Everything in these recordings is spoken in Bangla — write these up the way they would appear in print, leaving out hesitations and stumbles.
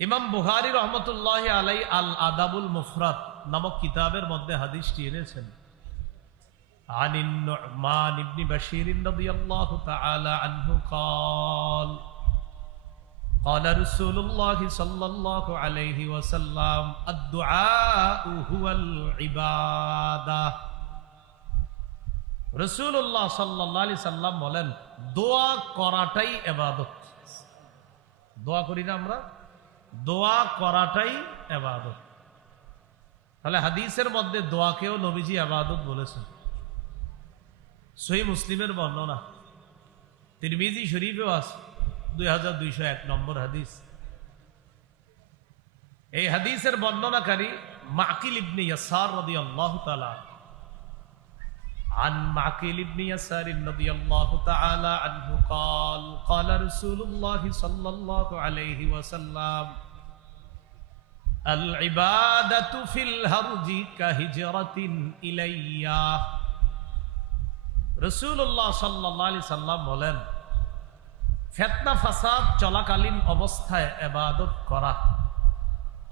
ইমাম বুখারী রহমতুল্লাহি আলাইহি আল আদাবুল মুফরাদ নামক কিতাবের মধ্যে হাদিসটি এনেছেন। আনিন নু'মান ইবনে বাশীর রাদিয়াল্লাহু তাআলা আনহু قال قال رسول الله صلى الله عليه وسلم الدعاء هو العبادة। রাসূলুল্লাহ সাল্লাল্লাহু আলাইহি সাল্লাম বলেন, দোয়া করাটাই ইবাদত। দোয়া করি না আমরা, দোয়া করাটাই ইবাদত। তাহলে হাদিসের মধ্যে দোয়াকেও নবীজি ইবাদত বলেছেন। সহিহ মুসলিমের বর্ণনা, তিরমিজি শরীফেও আছে 2201 নম্বর হাদিস। এই হাদিসের বর্ণনাকারী মাকিল ইবনে ইয়াসার রাদিয়াল্লাহু তাআলা। عن معقل بن يسار رضي الله تعالى عنه قال قال رسول الله صلى الله عليه وسلم العبادة في الهرج كهجرة إلي। রাসূলুল্লাহ সাল্লাল্লাহু আলাইহি সাল্লাম বলেন, ফিতনা ফাসাদ চলাকালীন অবস্থায় ইবাদত করা,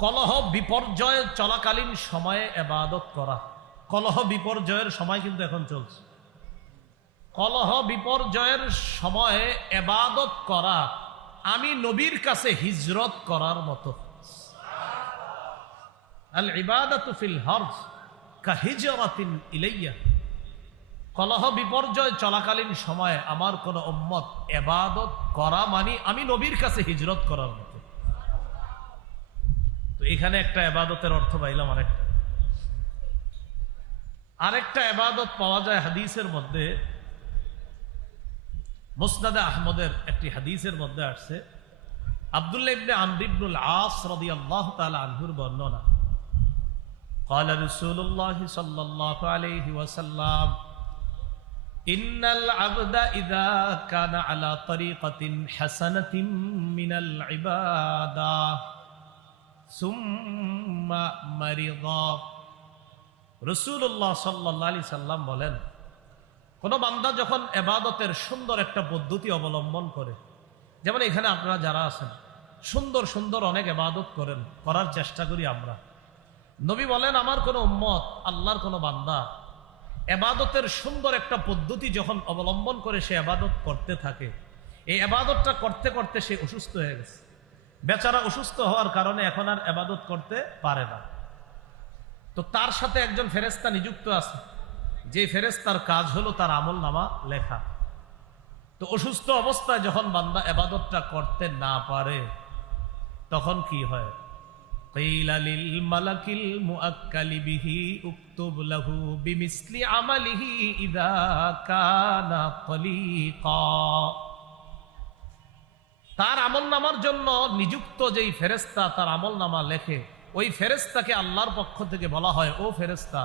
কলহ বিপর্যয় চলাকালীন সময়ে ইবাদত করা। কলহ বিপর্যয়ের সময় কিন্তু এখন চলছে। কলহ বিপর্যয়ের সময়ে ইবাদত করা আমি নবীর কাছে হিজরত করার মতো। আল ইবাদাতু ফিল হরজ কাহিজরাতিন ইলাইয়া। কলহ বিপর্যয় চলাকালীন সময়ে আমার কোন উম্মত ইবাদত করা মানে আমি নবীর কাছে হিজরত করার মতো। তো এখানে একটা ইবাদতের অর্থ পাইলাম। আরেকটা ইবাদত পাওয়া যায় হাদিসের মধ্যে। মুসনাদে আহমদের একটি হাদিসের মধ্যে আসছে, আব্দুল্লাহ ইবনে আমর ইবনুল আস রাদিয়াল্লাহু তাআলা আনহুর বর্ণনা। قال رسول الله صلى الله عليه وسلم إن العبد إذا كان على طريقة حسنة من العبادة ثم مرض। রাসূলুল্লাহ সাল্লাল্লাহু আলাইহি সাল্লাম বলেন, কোন বান্দা যখন ইবাদতের সুন্দর একটা পদ্ধতি অবলম্বন করে, যেমন এখানে আপনারা যারা আছেন সুন্দর সুন্দর অনেক ইবাদত করার চেষ্টা করি আমরা। নবী বলেন, আমার কোন উম্মত, আল্লাহর কোন বান্দা ইবাদতের সুন্দর একটা পদ্ধতি যখন অবলম্বন করে সে ইবাদত করতে থাকে, এই ইবাদতটা করতে করতে সে অসুস্থ হয়ে গেছে। বেচারা অসুস্থ হওয়ার কারণে এখন আর ইবাদত করতে পারে না। তো তার সাথে একজন ফেরেশতা নিযুক্ত আছে, যে ফেরেশতার কাজ হলো তার আমলনামা লেখা। তো অসুস্থ অবস্থায় যখন বান্দা ইবাদতটা করতে না পারে তখন কি হয়? কিলা লিল মালাকিল মুআক্কালি বিহি উকতুব লাহু বিমিসলি আমালিহি ইযা কানা তালিকা। তার আমলনামার জন্য নিযুক্ত যেই ফেরেশতা তার আমলনামা লেখে, ওই ফেরেশতাকে আল্লাহর পক্ষ থেকে বলা হয়, ও ফেরেশতা,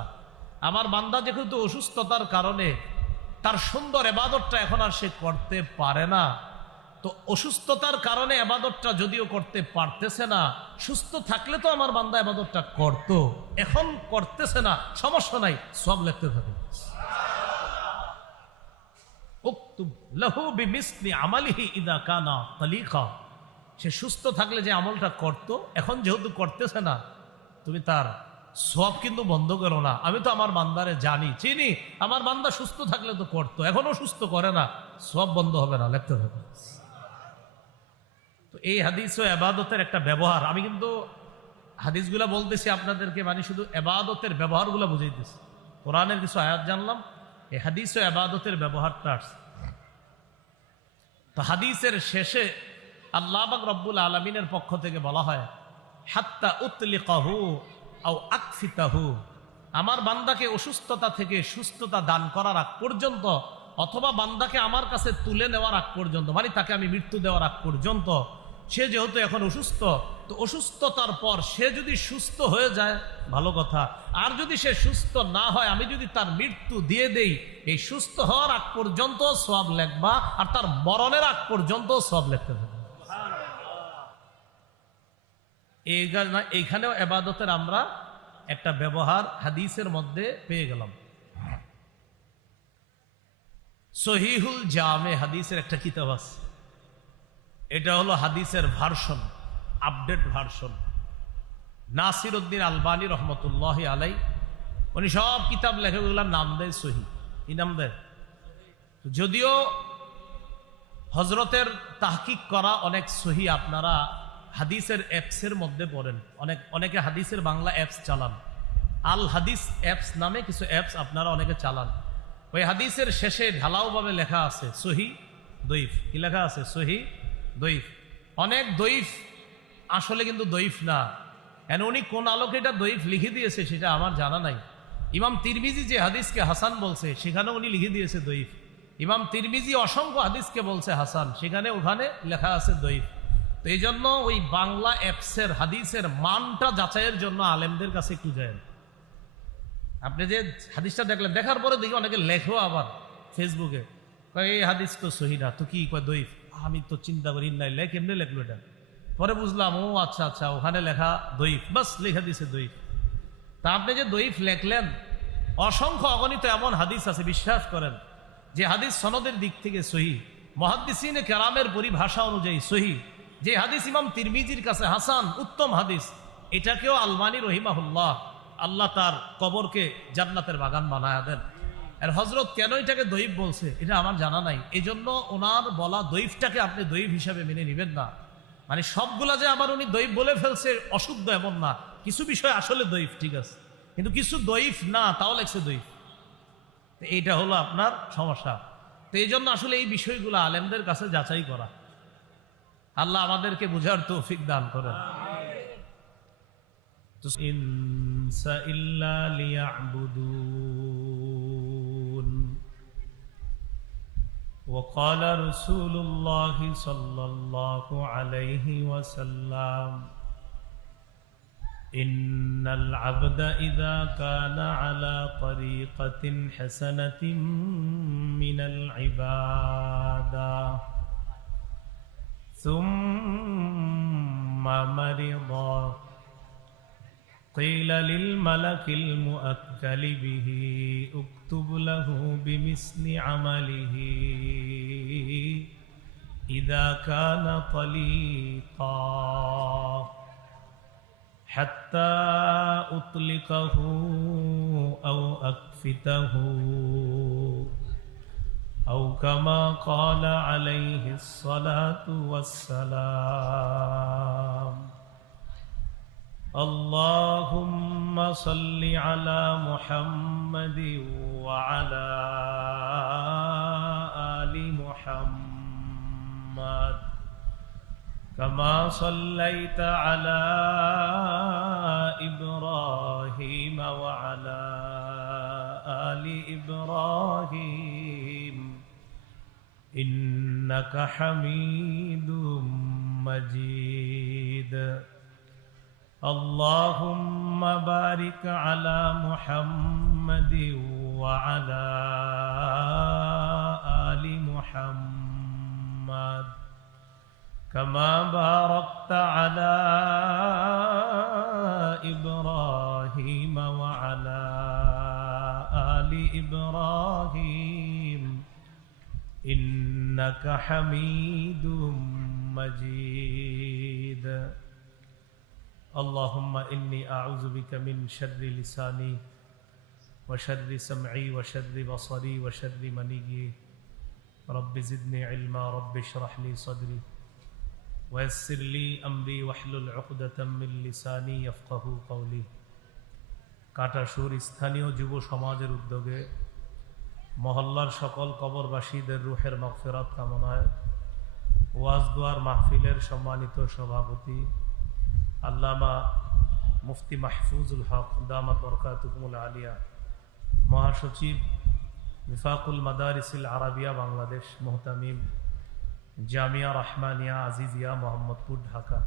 আমার বান্দা যেহেতু অসুস্থতার কারণে তার সুন্দর ইবাদতটা এখন আর সে করতে পারে না, তো অসুস্থতার কারণে ইবাদতটা যদিও করতে পারতেছে না, সুস্থ থাকলে তো আমার বান্দা ইবাদতটা করত, এখন করতেছে না, সমস্যা নাই, সব লিখতে থাকে। উকতুব লাহু বিমিসলি আমালিহি ইযা কানা তালিকা। সে সুস্থ থাকলে যে আমলটা করত, এখন যেহেতু করতেছে না, তুমি তার সওয়াব কিন্তু বন্ধ করো না। আমি তো আমার বান্দারে জানি, চিনি, আমার বান্দা সুস্থ থাকলে তো করতো, এখনো সুস্থ করে না, সওয়াব বন্ধ হবে না, লিখতে হবে। তো এই হাদিস ও ইবাদতের একটা ব্যবহার, আমি কিন্তু হাদিসগুলা বলতেছি আপনাদেরকে, মানে শুধু ইবাদতের ব্যবহারগুলো বুঝাইতেছি। কোরআনের কিছু আয়াত জানলাম, এই হাদিস ও ইবাদতের ব্যবহারটা আসছে। তো হাদিসের শেষে আল্লাহ পাক রব্বুল আলামিনের পক্ষ থেকে বলা হয়, হাত্তা উতলিকাহু আও আকফিতাহু। আমার বান্দাকে অসুস্থতা থেকে সুস্থতা দান করার আগ পর্যন্ত, অথবা বান্দাকে আমার কাছে তুলে নেওয়ার আগ পর্যন্ত, মানে তাকে আমি মৃত্যু দেওয়ার আগ পর্যন্ত, সে যেহেতু এখন অসুস্থ, তো অসুস্থতার পর সে যদি সুস্থ হয়ে যায় ভালো কথা, আর যদি সে সুস্থ না হয়, আমি যদি তার মৃত্যু দিয়ে দেই, এই সুস্থ হওয়ার আগ পর্যন্ত সওয়াব লিখবা, আর তার মরণের আগ পর্যন্ত সওয়াব লিখতে হবে। এইখানেও ইবাদতের আমরা একটা ব্যবহার হাদিসের মধ্যে পেয়ে গেলাম। সহিহুল জামে হাদিসের একটা কিতাব আছে, এটা হলো হাদিসের version, update version. Nasir Uddin Albani রহমতুল্লাহ আলাই উনি সব কিতাব লেখে, ওগুলার নাম দেয় সহি। কি নাম দেয়? যদিও হজরতের তাহকিক করা অনেক সহি আপনারা হাদিসের অ্যাপসের মধ্যে পড়েন, অনেকে হাদিসের বাংলা অ্যাপস চালান, আল হাদিস অ্যাপস নামে কিছু অ্যাপস আপনারা অনেকে চালান। ওই হাদিসের শেষে ঢালাওভাবে লেখা আছে সহি দইফ। কি লেখা আছে? সহি দইফ। অনেক দইফ আসলে কিন্তু দইফ না। কেন উনি কোন আলোকে এটা দইফ লিখে দিয়েছে সেটা আমার জানা নাই। ইমাম তিরমিজি যে হাদিসকে হাসান বলছে সেখানে উনি লিখে দিয়েছে দইফ। ইমাম তিরমিজি অসংখ্য হাদিসকে বলছে হাসান, সেখানে ওখানে লেখা আছে দইফ। তো এই জন্য ওই বাংলা অ্যাপসের হাদিসের মানটা যাচাইয়ের জন্য আলেমদের কাছে একটু যায়। আপনি যে হাদিসটা দেখলেন, দেখার পরে দেখি অনেকে লেখো আবার ফেসবুকে, এই হাদিস তো সহি না, তো কি কয় দইফ। আমি তো চিন্তা করি নাই কেমনে লেখলো এটা। পরে বুঝলাম ও আচ্ছা আচ্ছা, ওখানে লেখা দইফ, বাস লেখা দিছে দইফ। তা আপনি যে দইফ লেখলেন, অসংখ্য অগণিত এমন হাদিস আছে বিশ্বাস করেন যে হাদিস সনদের দিক থেকে সহি, মুহাদ্দিসিনে কেরামের পরিভাষা অনুযায়ী সহি। যে হাদিস ইমাম তিরমিজির কাছে হাসান, উত্তম হাদিস, এটাকেও আলবানী রহিমাহুল্লাহ আল্লাহ তার কবরকে জান্নাতের বাগান বানায়া দেন। আর হজরত কেন এটাকে দইফ বলছে এটা আমার জানা নাই। এই জন্য ওনার বলা দইফটাকে আপনি দইফ হিসাবে মেনে নেবেন না। মানে সবগুলা যে আবার উনি দইফ বলে ফেলছে অশুদ্ধ এমন না, কিছু বিষয় আসলে দইফ ঠিক আছে, কিন্তু কিছু দইফ না, তাও লেখছে দইফ। এইটা হলো আপনার সমস্যা। তো এই জন্য আসলে এই বিষয়গুলো আলেমদের কাছে যাচাই করা। আল্লাহ আমাদেরকে বুঝার তৌফিক দান করেন। ইনসা ইল্লা লিয়াবুদুন وقال رسول الله صلى الله عليه وسلم إن العبد إذا كان على طريقة حسنة من العبادة ثم مرض قيل للملك المؤكل به اكتب له بمثل عمله إذا كان طليقا حتى أطلقه أو أكفته أو كما قال عليه الصلاة والسلام اللهم صل على محمد وعلى آل محمد كما صليت على إبراهيم وعلى آل إبراهيم إنك حميد مجيد اللهم بارك على محمد وعلى آل محمد كما باركت على إبراهيم وعلى آل إبراهيم إنك حميد مجيد اللهم إني أعوذ بك من شر لساني وشر سمعي وشر بصري وشر منيي رب زدني علما رب اشرح لي صدري ويسر لي أمري واحلل عقدة من لساني يفقه قولي। কাটাসুর স্থানীয় যুব সমাজের উদ্যোগে মহল্লার সকল কবরবাসীদের রূহের মাগফিরাত কামনায় ওয়াজ দুয়ার মাহফিলের সম্মানিত সভাপতি আল্লামা মুফতি মাহফুজুল হক দামাত বরকাতুহুমুল আলিয়া, মহাসচিব মিফাকুল মাদারিসিল আরাবিয়া বাংলাদেশ, মুহতামিম জামিয়া রহমানিয়া আজিজিয়া মোহাম্মদপুর ঢাকা,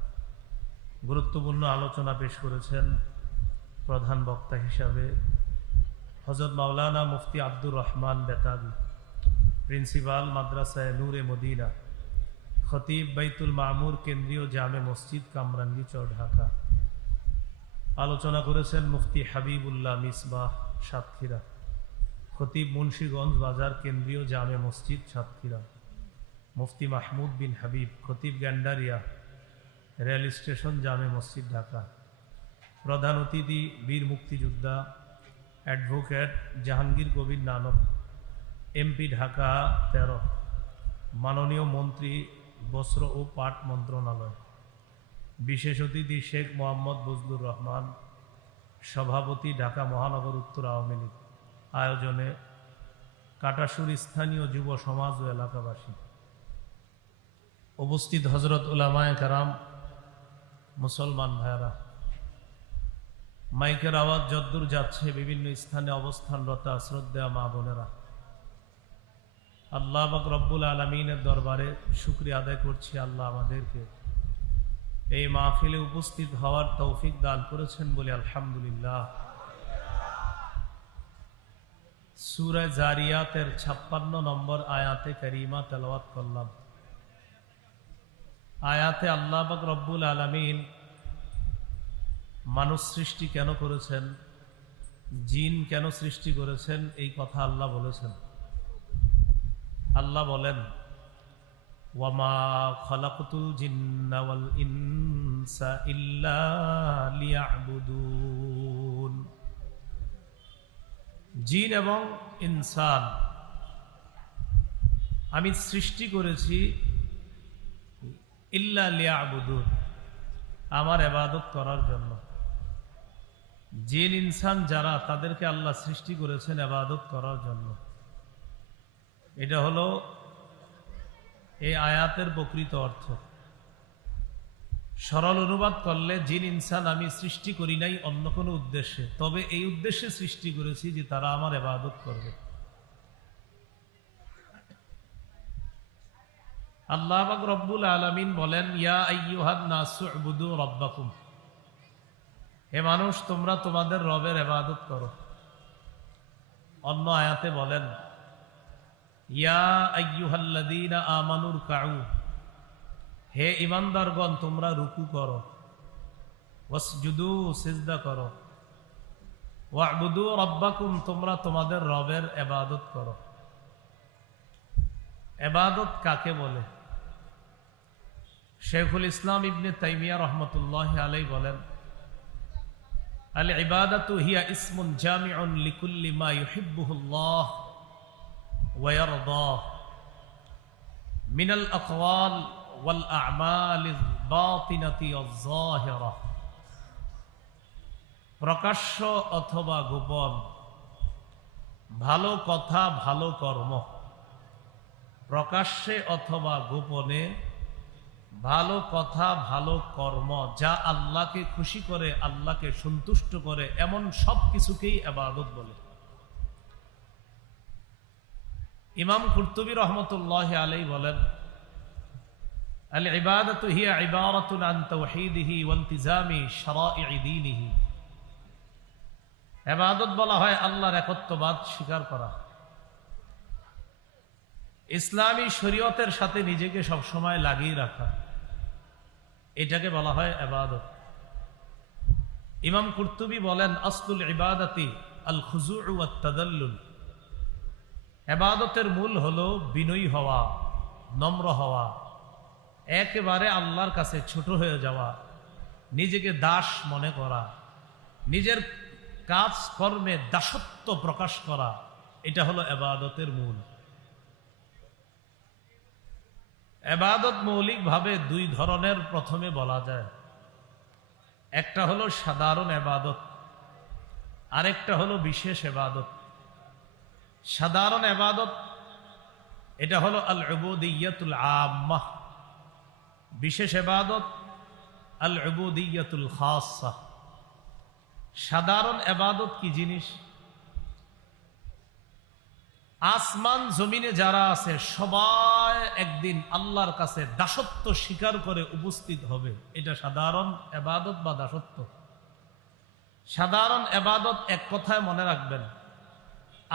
গুরুত্বপূর্ণ আলোচনা পেশ করেছেন প্রধান বক্তা হিসাবে হযরত মাওলানা মুফতি আব্দুর রহমান বেতাবি, প্রিন্সিপাল মাদ্রাসায়ে নূরে মদিনা, খতিব বাইতুল মামুর কেন্দ্রীয় জামে মসজিদ কামরাঙ্গীচর ঢাকা। আলোচনা করেছেন মুফতি হাবিবুল্লাহ মিসবাহ সাতক্ষীরা, খতিব মুন্সিগঞ্জ বাজার কেন্দ্রীয় জামে মসজিদ সাতক্ষীরা, মুফতি মাহমুদ বিন হাবিব, খতিব গ্যান্ডারিয়া রেল স্টেশন, জামে মসজিদ, ঢাকা। প্রধান অতিথি বীর মুক্তিযোদ্ধা অ্যাডভোকেট জাহাঙ্গীর কবির নানক, এমপি ঢাকা 13, মাননীয় মন্ত্রী বস্ত্র ও পাট মন্ত্রণালয়। বিশেষ অতিথি শেখ মোহাম্মদ বজলুর রহমান, সভাপতি ঢাকা মহানগর উত্তর আওয়ামী লীগ। আয়োজনে কাটাসুর স্থানীয় যুব সমাজ ও এলাকাবাসী। উপস্থিত হজরত উলামায়ে কেরাম, মুসলমান ভাইরা, মাইকের আওয়াজ যদ্দূর যাচ্ছে বিভিন্ন স্থানে অবস্থানরত শ্রদ্ধেয় মা বোনেরা, আল্লাহ পাক রব্বুল আলামিনের দরবারে শুকরিয়া আদায় করছি। আল্লাহ আমাদেরকে এই মাহফিলে উপস্থিত হওয়ার তৌফিক দান করেছেন বলে আলহামদুলিল্লাহ। সূরা জারিয়াতের 56 নম্বর আয়াতে কারিমা তেলাওয়াত করলাম। আয়াতে আল্লাহ পাক রব্বুল আলামিন মানুষ সৃষ্টি কেন করেছেন, জিন কেন সৃষ্টি করেছেন, এই কথা আল্লাহ বলেছেন। আল্লাহ বলেন, ওয়ামা খালাকতুল জিন্না ওয়াল ইনসা ইল্লা লিয়াবুদুন। জিন এবং ইনসান আমি সৃষ্টি করেছি ইল্লা লিয়াবুদুন, আমার ইবাদত করার জন্য। জিন ইনসান যারা, তাদেরকে আল্লাহ সৃষ্টি করেছেন ইবাদত করার জন্য। এটা হলো এই আয়াতের প্রকৃত অর্থ। সরল অনুবাদ করলে, জিন ইনসান আমি সৃষ্টি করি নাই অন্য কোনো উদ্দেশ্যে, তবে এই উদ্দেশ্যে সৃষ্টি করেছি যে তারা আমার ইবাদত করবে। আল্লাহ পাক রব্বুল আলামিন বলেন, ইয়া আইয়ুহান নাসু উবুদু রাব্বাকুম, হে মানুষ তোমরা তোমাদের রবের ইবাদত করো। অন্য আয়াতে বলেন, ইয়া আইয়ুহাল্লাযীনা আমানুর কাউ, হে ঈমানদারগণ তোমরা রুকু করো। ওয়াসজুদু, সিজদা করো। ওয়া'বুদু রাব্বাকুম, তোমরা তোমাদের রবের ইবাদত করো। ইবাদত কাকে বলে? শেখুল ইসলাম ইবনে তাইমিয়া রাহমাতুল্লাহি আলাইহি বলেন, আল ইবাদাতু হিয়া ইসমুন জামিউন লিকুল্লি মা ইউহিব্বুহুল্লাহ ওয়া ইয়ারদাহ মিনাল আকওয়াল ওয়াল আ'মালিল বাতিনাতি ওয়াজ যাহিরা। প্রকাশ্য অথবা গোপন, ভালো কথা ভালো কর্ম। প্রকাশ্যে অথবা গোপনে ভালো কথা ভালো কর্ম, যা আল্লাহকে খুশি করে, আল্লাহকে সন্তুষ্ট করে, এমন সব কিছুকেই ইবাদত বলে। ইমাম কুরতুবী রাহমাতুল্লাহি আলাইহি বলেন, আল ইবাদাতু হিয়া ইবারাতুন আন তাওহীদিহি ওয়া ইলতিজামি শারাঈ দীনিহি। ইবাদত বলা হয় আল্লাহর একত্ববাদ স্বীকার করা, ইসলামী শরীয়তের সাথে নিজেকে সবসময় লাগিয়ে রাখা, এটাকে বলা হয় ইবাদত। ইমাম কুরতুবী বলেন, আসলুল ইবাদাতি আল খুজুউ ওয়াত তাদাল্লুল। ইবাদতের মূল হলো বিনয়ী হওয়া, নম্র হওয়া, একেবারে আল্লাহর কাছে ছোট হয়ে যাওয়া, নিজেকে দাস মনে করা, নিজের কাজ কর্মে দাসত্ব প্রকাশ করা, এটা হলো ইবাদতের মূল। ইবাদত মৌলিকভাবে দুই ধরনের প্রথমে বলা যায়। একটা হলো সাধারণ ইবাদত, আরেকটা হলো বিশেষ ইবাদত। সাধারণ ইবাদত এটা হলো আল উবুদিয়্যাতুল আম্মাহ, বিশেষ ইবাদত আল উবুদিয়্যাতুল খাসসা। সাধারণ ইবাদত কি জিনিস? আসমান জমিনে যারা আছে সবাই একদিন আল্লাহর কাছে দাসত্ব স্বীকার করে উপস্থিত হবে, এটা সাধারণ ইবাদত বা দাসত্ব। সাধারণ ইবাদত এক কথায় মনে রাখবেন,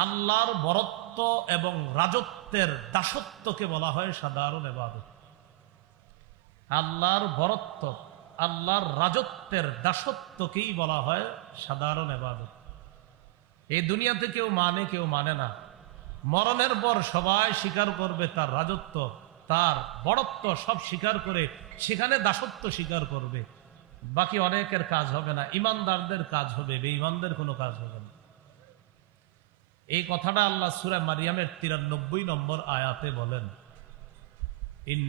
আল্লাহর বরত্ব এবং রাজত্বের দাসত্বকে বলা হয় সাধারণ ইবাদত। আল্লাহর বরত্ব, আল্লাহর রাজত্বের দাসত্বকেই বলা হয় সাধারণ ইবাদত। এই দুনিয়াতে কেউ মানে কেউ মানে না, মরণের পর সবাই স্বীকার করবে তার রাজত্ব, তার বড়ত্ব, সব স্বীকার করে সেখানে দাসত্ব স্বীকার করবে। বাকি অনেকের কাজ হবে না, ইমানদারদের কাজ হবে, বেঈমানদের কোনো কাজ হবে না। এই কথাটা আল্লাহ সূরা মারিয়ামের 93 নম্বর আয়াতে বলেন, ইন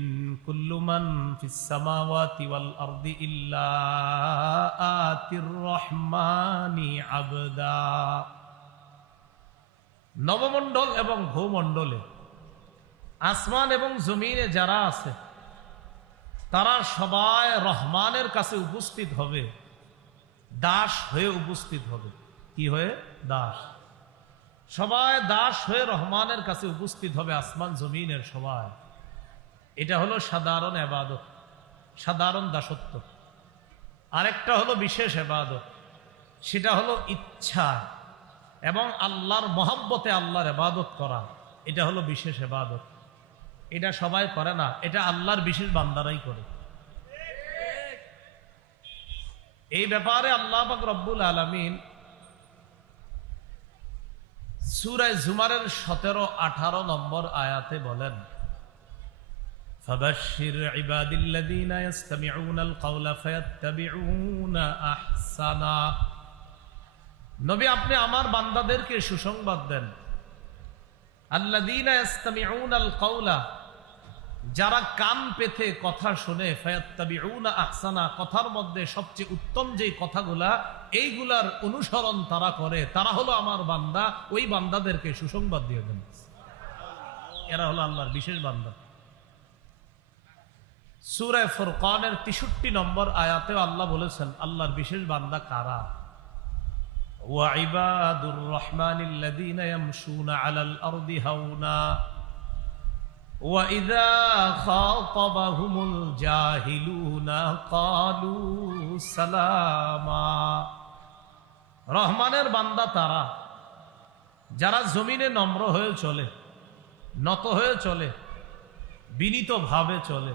কুল্লু মান ফিস সামাওয়াতি ওয়াল আরদি ইল্লা আতির রহমানি আবদা। নবমণ্ডল এবং ভূমণ্ডলে, আসমান এবং জমিনে যারা আছে তারা সবাই রহমানের কাছে উপস্থিত হবে, দাস হয়ে উপস্থিত হবে। কি হয়ে? দাস। সবাই দাস হয়ে রহমানের কাছে উপস্থিত হবে, আসমান জমিনের সবাই। এটা হলো সাধারণ ইবাদত, সাধারণ দাসত্ব। আরেকটা হলো বিশেষ ইবাদত, সেটা হলো ইচ্ছা এবং আল্লাহর মহব্বতে আল্লাহর ইবাদত করা। এটা হলো বিশেষ ইবাদত। এটা সবাই করে না, এটা আল্লাহর বিশেষ বান্দারাই করে। এই ব্যাপারে আল্লাহ পাক রব্বুল আলামিন সূরা জুমারের 17-18 নম্বর আয়াতে বলেন, ফাবাশশির ইবাদিল্লাযীনা ইসতামিউনাল কাওলা ফায়াত্তাবিউনা আহসানা। নবী, আপনি আমার বান্দাদেরকে সুসংবাদ দেন। আল্লাযীনা ইসতামিউনাল কাওলা, যারা কান পেতে কথা শুনে, ফায়াত্তাবিউনা আহসানা, কথার মধ্যে সবচেয়ে উত্তম যে কথাগুলা, এইগুলার অনুসরণ তারা করে, তারা হলো আমার বান্দা। ওই বান্দাদেরকে সুসংবাদ দিয়ে দেন, এরা হলো আল্লাহর বিশেষ বান্দা। সূরা ফুরকানের 63 নম্বর আয়াতেও আল্লাহ বলেছেন আল্লাহর বিশেষ বান্দা কারা। ওয়া ইবাদুর রহমানিল্লাযীনা ইয়ামশুনা আলাল আরদি হাওনা ওয়া ইযা খাতাবাহুমুল জাহিলুনা ক্বালু সালামা। রহমানের বান্দা তারা যারা জমিনে নম্র হয়ে চলে, নত হয়ে চলে, বিনীত ভাবে চলে।